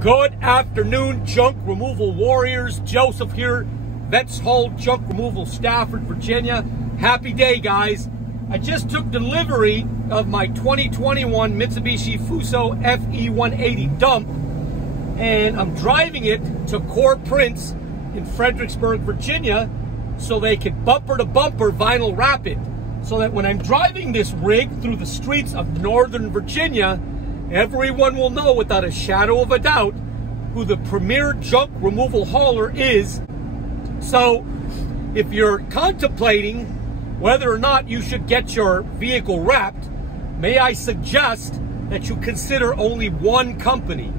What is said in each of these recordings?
Good afternoon, junk removal warriors. Joseph here, Vets Haul Junk Removal, Stafford, Virginia. Happy day, guys. I just took delivery of my 2021 Mitsubishi Fuso FE180 dump, and I'm driving it to Core Prints in Fredericksburg, Virginia, so they can bumper-to-bumper vinyl wrap it, so that when I'm driving this rig through the streets of Northern Virginia, everyone will know without a shadow of a doubt who the premier junk removal hauler is. So if you're contemplating whether or not you should get your vehicle wrapped, may I suggest that you consider only one company,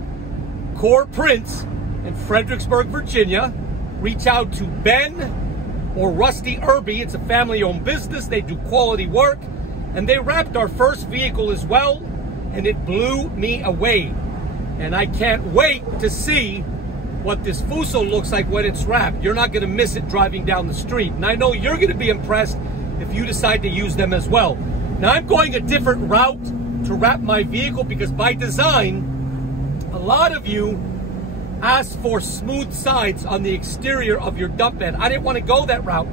Core Prints in Fredericksburg, Virginia. Reach out to Ben or Rusty Irby. It's a family-owned business. They do quality work, and they wrapped our first vehicle as well, and it blew me away. And I can't wait to see what this Fuso looks like when it's wrapped. You're not going to miss it driving down the street. And I know you're going to be impressed if you decide to use them as well. Now, I'm going a different route to wrap my vehicle because by design, a lot of you ask for smooth sides on the exterior of your dump bed. I didn't want to go that route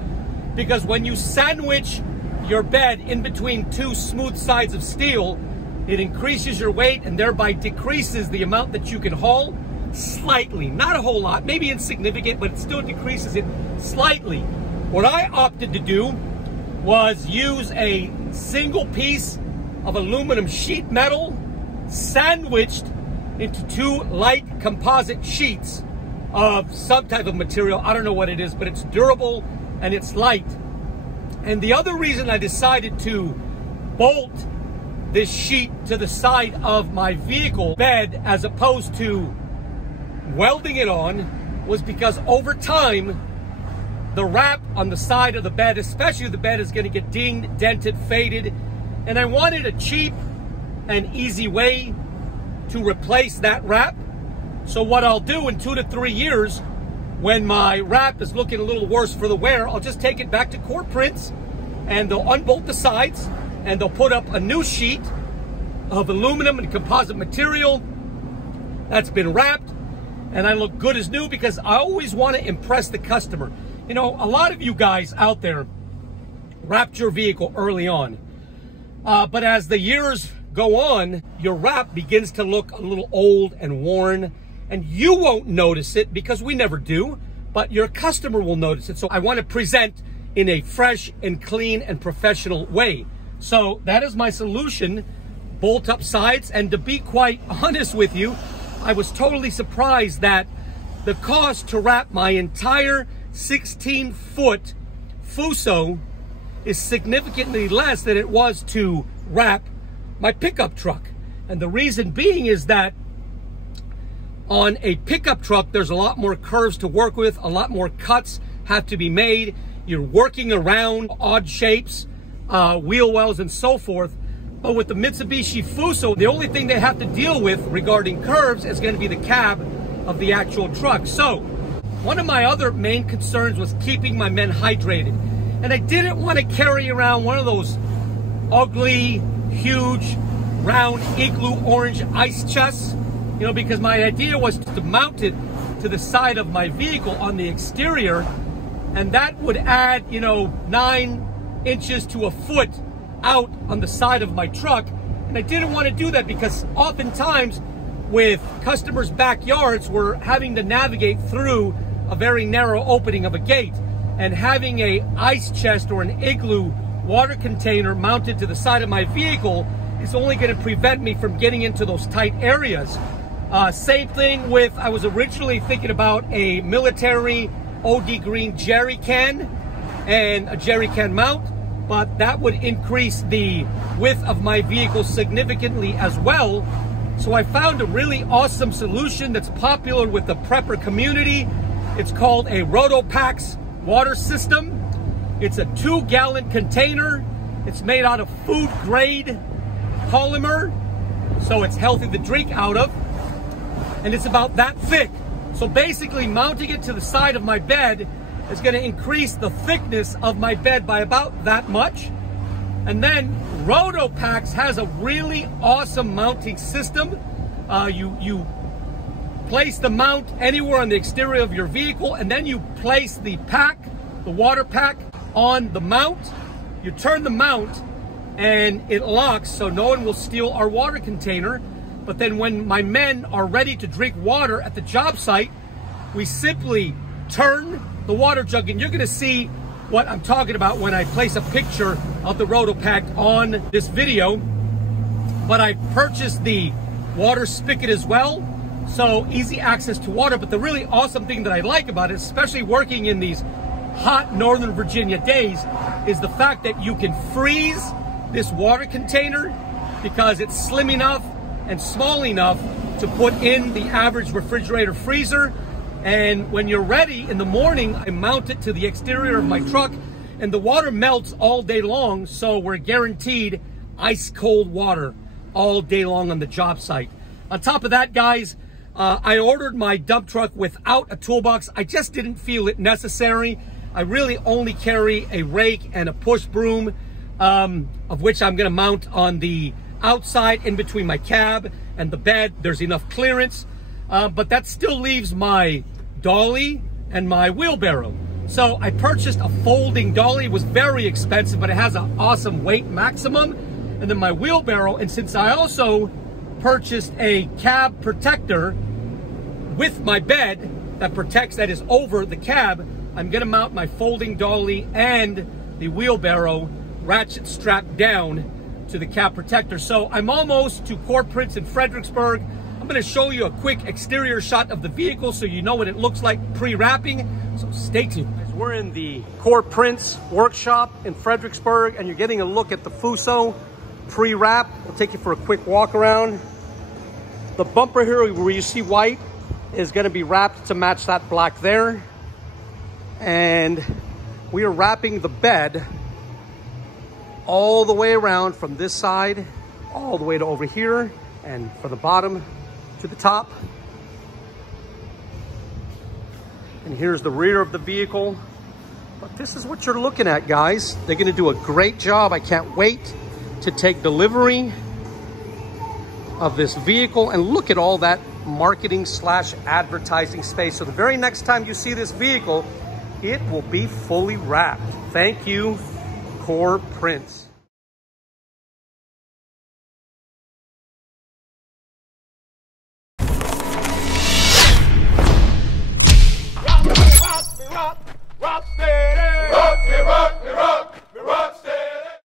because when you sandwich your bed in between two smooth sides of steel, it increases your weight and thereby decreases the amount that you can haul slightly. Not a whole lot, maybe insignificant, but it still decreases it slightly. What I opted to do was use a single piece of aluminum sheet metal sandwiched into two light composite sheets of some type of material. I don't know what it is, but it's durable and it's light. And the other reason I decided to bolt this sheet to the side of my vehicle bed as opposed to welding it on was because over time, the wrap on the side of the bed, especially if the bed, is going to get dinged, dented, faded, and I wanted a cheap and easy way to replace that wrap. So what I'll do in 2 to 3 years, when my wrap is looking a little worse for the wear, I'll just take it back to Core Prints and they'll unbolt the sides and they'll put up a new sheet of aluminum and composite material that's been wrapped, and I look good as new because I always want to impress the customer. You know, a lot of you guys out there wrapped your vehicle early on, but as the years go on, your wrap begins to look a little old and worn, and you won't notice it because we never do, but your customer will notice it. So I want to present in a fresh and clean and professional way. So that is my solution, bolt up sides. And to be quite honest with you, I was totally surprised that the cost to wrap my entire 16-foot Fuso is significantly less than it was to wrap my pickup truck. And the reason being is that on a pickup truck, there's a lot more curves to work with, a lot more cuts have to be made. You're working around odd shapes, wheel wells and so forth. But with the Mitsubishi Fuso, the only thing they have to deal with regarding curves is going to be the cab of the actual truck. So one of my other main concerns was keeping my men hydrated. And I didn't want to carry around one of those ugly, huge, round igloo orange ice chests, you know, because my idea was to mount it to the side of my vehicle on the exterior, and that would add, you know, 9 inches to a foot out on the side of my truck. And I didn't want to do that because oftentimes with customers' backyards, we're having to navigate through a very narrow opening of a gate, and having a ice chest or an igloo water container mounted to the side of my vehicle is only going to prevent me from getting into those tight areas. Same thing with, I was originally thinking about a military OD green jerry can and a jerry can mount, but that would increase the width of my vehicle significantly as well. So I found a really awesome solution that's popular with the prepper community. It's called a Rotopax water system. It's a 2-gallon container. It's made out of food grade polymer, so it's healthy to drink out of, and it's about that thick. So basically mounting it to the side of my bed is going to increase the thickness of my bed by about that much. And then Rotopax has a really awesome mounting system. You place the mount anywhere on the exterior of your vehicle, and then you place the pack, the water pack, on the mount. You turn the mount and it locks so no one will steal our water container. But then when my men are ready to drink water at the job site, we simply turn the water jug, and you're gonna see what I'm talking about when I place a picture of the Rotopack on this video. But I purchased the water spigot as well, so easy access to water. But the really awesome thing that I like about it, especially working in these hot Northern Virginia days, is the fact that you can freeze this water container because it's slim enough and small enough to put in the average refrigerator freezer. And when you're ready in the morning, I mount it to the exterior of my truck, and the water melts all day long, so we're guaranteed ice cold water all day long on the job site. On top of that, guys, I ordered my dump truck without a toolbox. I just didn't feel it necessary. I really only carry a rake and a push broom, of which I'm gonna mount on the outside in between my cab and the bed. There's enough clearance, but that still leaves my dolly and my wheelbarrow. So I purchased a folding dolly. It was very expensive, but it has an awesome weight maximum. And then my wheelbarrow, and since I also purchased a cab protector with my bed that protects, that is over the cab, I'm gonna mount my folding dolly and the wheelbarrow ratchet strapped down to the cab protector. So I'm almost to Core Prints in Fredericksburg. I'm gonna show you a quick exterior shot of the vehicle so you know what it looks like pre-wrapping, so stay tuned. We're in the Core Prints workshop in Fredericksburg, and you're getting a look at the Fuso pre-wrap. I'll take you for a quick walk around. The bumper here where you see white is gonna be wrapped to match that black there. And we are wrapping the bed all the way around from this side, all the way to over here, and from the bottom to the top. And here's the rear of the vehicle. But this is what you're looking at, guys. They're gonna do a great job. I can't wait to take delivery of this vehicle, and look at all that marketing / advertising space. So the very next time you see this vehicle, it will be fully wrapped. Thank you, Core Prints.